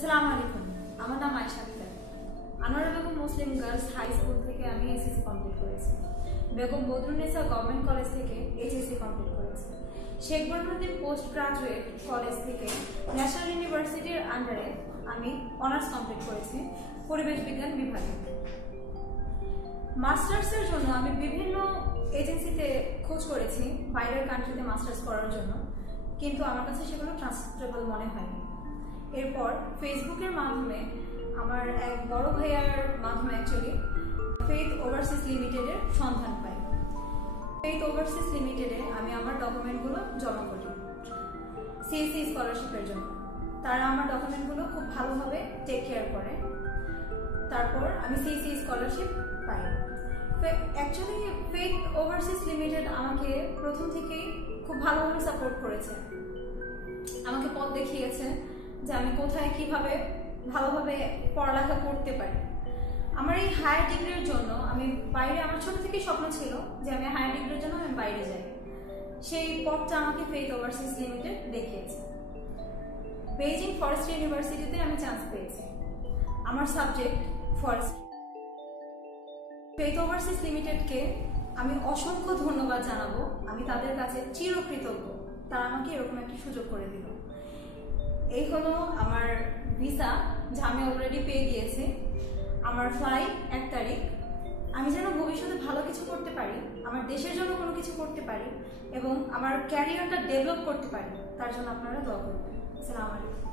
আসসালামু আলাইকুম। আমার নাম Ayesha Akter. Anowara Begum Muslim girls high school থেকে আমি এসএসসি কমপ্লিট করেছি। বেগম বদরুন্নেসা গভর্নমেন্ট কলেজ থেকে এইচএসসি কমপ্লিট করেছি। Sheikh Badruddin post graduate college থেকে ন্যাশনাল ইউনিভার্সিটির আন্ডারে আমি অনার্স কমপ্লিট করেছি পরিবেশ বিজ্ঞান বিভাগে। মাস্টার্সের জন্য আমি বিভিন্ন এজেন্সিতে খোঁজ করেছি বাইরের কান্ট্রিতে মাস্টার্স করার জন্য, কিন্তু আমার কাছে সেগুলো ট্রান্সফারেবল মনে হয়নি। এরপর ফেসবুকের মাধ্যমে আমার এক বড় ভাইয়ার মাধ্যমে অ্যাকচুয়ালি ফেইথ ওভারসিজ লিমিটেডের সন্ধান পাই। ফেইথ ওভারসিজ লিমিটেডে আমি আমার ডকুমেন্টগুলো জমা করি সিএসসি স্কলারশিপের জন্য। তারা আমার ডকুমেন্টগুলো খুব ভালোভাবে টেক কেয়ার করে। তারপর আমি সিএসসি স্কলারশিপ পাই। অ্যাকচুয়ালি ফেইথ ওভারসিজ লিমিটেড আমাকে প্রথম থেকেই খুব ভালোভাবে সাপোর্ট করেছে, আমাকে পথ দেখিয়েছে যে আমি কোথায় কিভাবে ভালোভাবে পড়ালেখা করতে পারি। আমার এই হায়ার ডিগ্রির জন্য আমি বাইরে, আমার ছোট থেকেই স্বপ্ন ছিল যে আমি হায়ার ডিগ্রির জন্য আমি বাইরে যাই। সেই পথটা আমাকে ফেইথ ওভারসিজ লিমিটেড দেখিয়েছে। বেইজিং ফরেস্ট্রি ইউনিভার্সিটিতে আমি চান্স পেয়েছি, আমার সাবজেক্ট ফরেস্ট্রি। ফেইথ ওভারসিজ লিমিটেডকে আমি অসংখ্য ধন্যবাদ জানাবো। আমি তাদের কাছে চিরকৃতজ্ঞ, তারা আমাকে এরকম একটা সুযোগ করে দিল। এই হলো আমার ভিসা, যা আমি অলরেডি পেয়ে গিয়েছি। আমার ফ্লাইট 1 তারিখ। আমি যেন ভবিষ্যতে ভালো কিছু করতে পারি, আমার দেশের জন্য কোনো কিছু করতে পারি এবং আমার ক্যারিয়ারটা ডেভেলপ করতে পারি, তার জন্য আপনারা দোয়া করবেন। আসসালামু আলাইকুম।